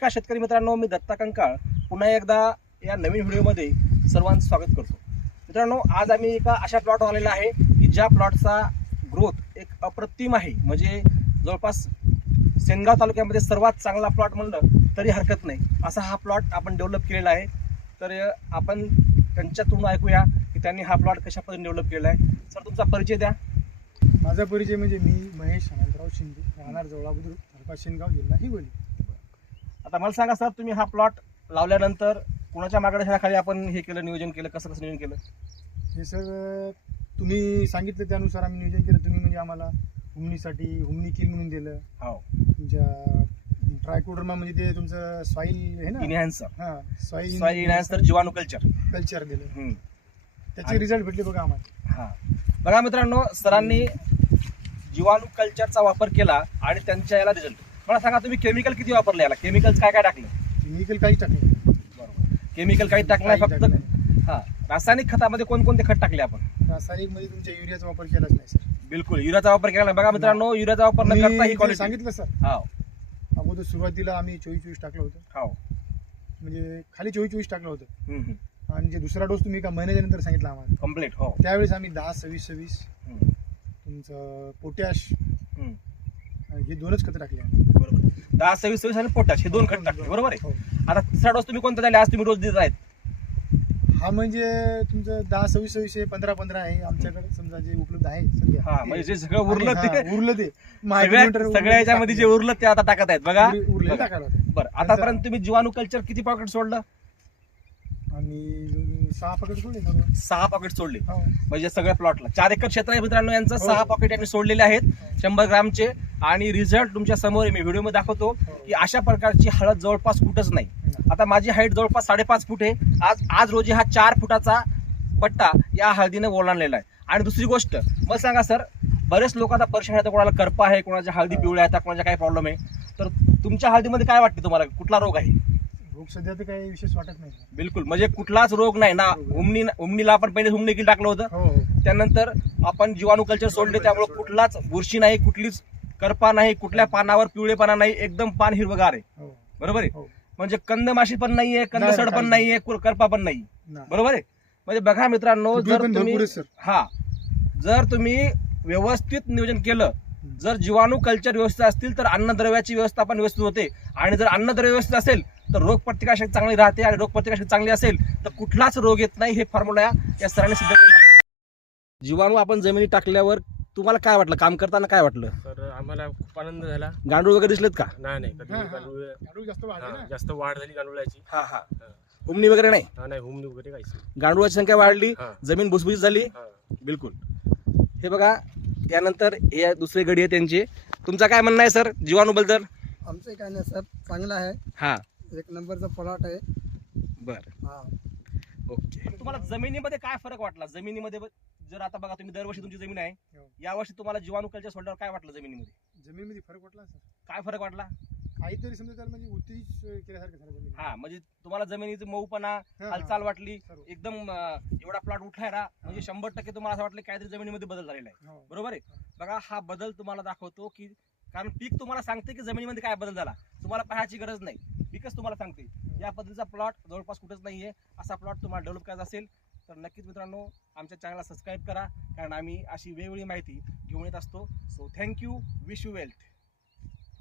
नमस्कार शेतकरी मित्रांनो मी दत्ता कंकाळ. पुन्हा एकदा या नवीन व्हिडिओमध्ये सर्वांचं स्वागत करतो. मित्रांनो आज आम्ही एका अशा प्लॉट आलेला आहे की ज्या प्लॉटचा ग्रोथ एक अप्रतिम आहे. म्हणजे जवळपास सेनगाव तालुक्यामध्ये सर्वात चांगला प्लॉट म्हणलं तरी हरकत नाही. असा हा प्लॉट आपण डेव्हलप केलेला आहे. तर आपण त्यांच्यातून ऐकूया की त्यांनी हा प्लॉट कशा पद्धतीने डेव्हलप केला आहे. सर तुमचा परिचय द्या. माझा परिचय म्हणजे मी महेश अनंतराव शिंदे राहणार जवळा बुद्रुक तालुका शेनगाव जिल्हा हिंगोली आता मला सांगा सर तुम्ही हा प्लॉट लावल्यानंतर कुणाच्या मागण्याखाली आपण हे केलं नियोजन केलं कसं कसं नियोजन केलं? हे सर तुम्ही सांगितलं त्यानुसार आम्ही नियोजन केलं. तुम्ही म्हणजे आम्हाला हुमणीसाठी हुमणी किल म्हणून दिलं. हो. तुमच्या ट्रायकोडर्मा म्हणजे ते तुमचं सॉईल आहे ना? इनहॅन्स हा सॉईल इनहॅन्स तर जीवाणू कल्चर कल्चर दिलं. त्याचे रिझल्ट भेटले बघा आम्हाला. हा. बघा मित्रांनो सरांनी जीवाणू कल्चरचा वापर केला आणि त्यांच्या याला रिझल्ट मला सांगा तुम्ही केमिकल किती वापरले याला? केमिकल काय काय टाकलं? केमिकल काहीच टाकलं बरोबर. केमिकल काही टाकलं नाही काही फक्त टाकलं हा. रासायनिक खतामध्ये कोणकोणते खत टाकले आपण? रासायनिकमध्ये तुमच्या युरियाचा वापर केलाच नाही सर. बिलकुल. युरियाचा वापर केला नाही. बघा मित्रांनो युरियाचा वापर न करता ही तुम्ही जे क्वालिटी सांगितलं सर. हा अगोदर सुरुवातीला आम्ही चोवीस चोवीस टाकलं होतं. हो म्हणजे खाली चोवीस चोवीस टाकलं होतं. आणि जे दुसरा डोस तुम्ही एका महिन्याच्या नंतर सांगितला आम्हाला. कंप्लीट हो. त्यावेळेस आम्ही दहा सव्वीस सव्वीस हम्म, तुमचं पोटॅश हम्म. हे दोनच खतं टाकले आम्ही. बरोबर. दहा सव्वीस सव्वीस आणि पोटॅश हे दोन खत टाकले बरोबर आहे? हो. आता तिसरा डोस तुम्ही कोणता द्याले आज तुम्ही रोज देत आहेत. हा म्हणजे तुमचं दहा सव्वीस सव्वीस पंधरा पंधरा आहे. आमच्याकडे समजा जे उपलब्ध आहे सध्या. हा म्हणजे जे सगळं उरलं आणि ते हा, उरलं ते. सगळ्या सगळ्या याच्यामध्ये जे उरलं ते आता टाकत आहेत बघा. उरले-. टाकायला. बरं आतापर्यंत तुम्ही जीवाणू कल्चर किती पॉकेट सोडलं? आणि सहा पकड सोडले सर्व. सहा पॉकेट सोडले. हो. म्हणजे सगळ्या प्लॉटला चार एकर क्षेत्र आहे मित्रांनो यांचं. हो. सहा पॉकेट यांनी सोडलेले आहेत. शंभर ग्रामचे. आणि रिझल्ट तुमच्यासमोर आहे. मी व्हिडिओमध्ये दाखवतो हो. की अशा प्रकारची हळद जवळपास कुठंच नाही. आता माझी हाईट जवळपास साडेपाच फूट आहे. आज आज रोजी हा चार फुटाचा पट्टा या हळदीने ओलांडलेला आहे. आणि दुसरी गोष्ट मग सांगा सर बरेच लोक आता परेशान आहेत. कोणाला करपा आहे कोणाच्या हळदी पिवळ्या आहेत कोणाच्या काय प्रॉब्लेम आहे. तर तुमच्या हळदीमध्ये काय वाटते तुम्हाला? कुठला रोग आहे? रोग सध्या तर काही विशेष वाटत नाही. बिलकुल. म्हणजे कुठलाच रोग नाही. ना उमनी उमनीला आपण पहिले उमनी किल टाकलं होतं. हो हो. त्यानंतर आपण जीवाणू कल्चर सोडले त्यामुळे कुठलाच बुरशी नाही कुठलीच करपा नाही कुठल्या पानावर पिवळेपणा नाही एकदम पान हिरवगार आहे. हो. बरोबर आहे? हो. म्हणजे कंदमाशी पण नाहीये कंदसड पण नाहीये कुर- करपा पण नाही. ना. बरोबर आहे? म्हणजे बघा मित्रांनो जर भरपूर तुम्ही आहे, सर. हा. जर तुम्ही व्यवस्थित नियोजन केलं जर जीवाणू कल्चर व्यवस्थित असतील तर अन्नद्रव्याची व्यवस्था पण व्यवस्थित होते. आणि जर अन्नद्रव्य व्यवस्थित असेल तर रोग प्रतिकारशक्ती चांगली राहते आणि रोग प्रतिकारशक्ती चांगली असेल तर कुठलाच रोग येत नाही हे फॉर्म्युला या सरांनी सिद्ध करून दाखवलं. जीवाणू आपण जमिनीत टाकल्यावर तुम्हाला काय वाटलं? काम करताना काय वाटलं? तर आम्हाला खूप आनंद झाला. गांडूळ वगैरे दिसलेत का? नाही नाही कधी. गांडूळ गाडूळ जास्त वाढले हा, ना. जास्त वाढ झाली गांडुळाची. हा हा. उमणी वगैरे नाही? हा नाही हुमणी वगैरे काहीच नाही. गांडुळाची संख्या वाढली हा, जमीन भुसभुशीत झाली. हा. बिलकुल. हे बघा त्यानंतर हे दुसरे गडी आहे त्यांचे तुमचं काय म्हणणं आहे सर? जीवाणूबद्दल? आमचं काय नाही सर. चांगलं आहे. हा. एक नंबरचा प्लॉट आहे. बर. हा. ओके. तुम्हाला जमिनीमध्ये काय फरक वाटला? जमिनीमध्ये ब- जर आता बघा तुम्ही दरवर्षी तुमची जमीन आहे हो. यावर्षी तुम्हाला जीवाणू कल्चर सोडल्यावर काय वाटलं जमिनीमध्ये? जमिनीमध्ये फरक वाटला सर? काय फरक वाटला? काहीतरी समजा त्याला म्हणजे उत्तेजित केल्यासारखं झालं जमीन हा म्हणजे तुम्हाला जमिनीचं मऊपणा हालचाल वाटली सर्व. एकदम अं, एवढा प्लॉट उठलाय ना म्हणजे शंभर टक्के तुम्हाला असं वाटलं की काहीतरी जमिनीमध्ये बदल झालेला आहे. हो. बरोबर आहे? बघा हा बदल तुम्हाला दाखवतो की कारण पीक तुम्हाला सांगते की जमिनीमध्ये काय बदल झाला. तुम्हाला पाहायची गरज नाही. पीकच तुम्हाला सांगते या पद्धतीचा प्लॉट जवळपास कुठेच आहे असा प्लॉट तुम्हाला डेव्हलप करायचा असेल तर नक्कीच मित्रांनो आमच्या चॅनलला सबस्क्राईब करा. कारण आम्ही अशी वेगवेगळी माहिती घेऊन येत असतो. So thank you wish you wealth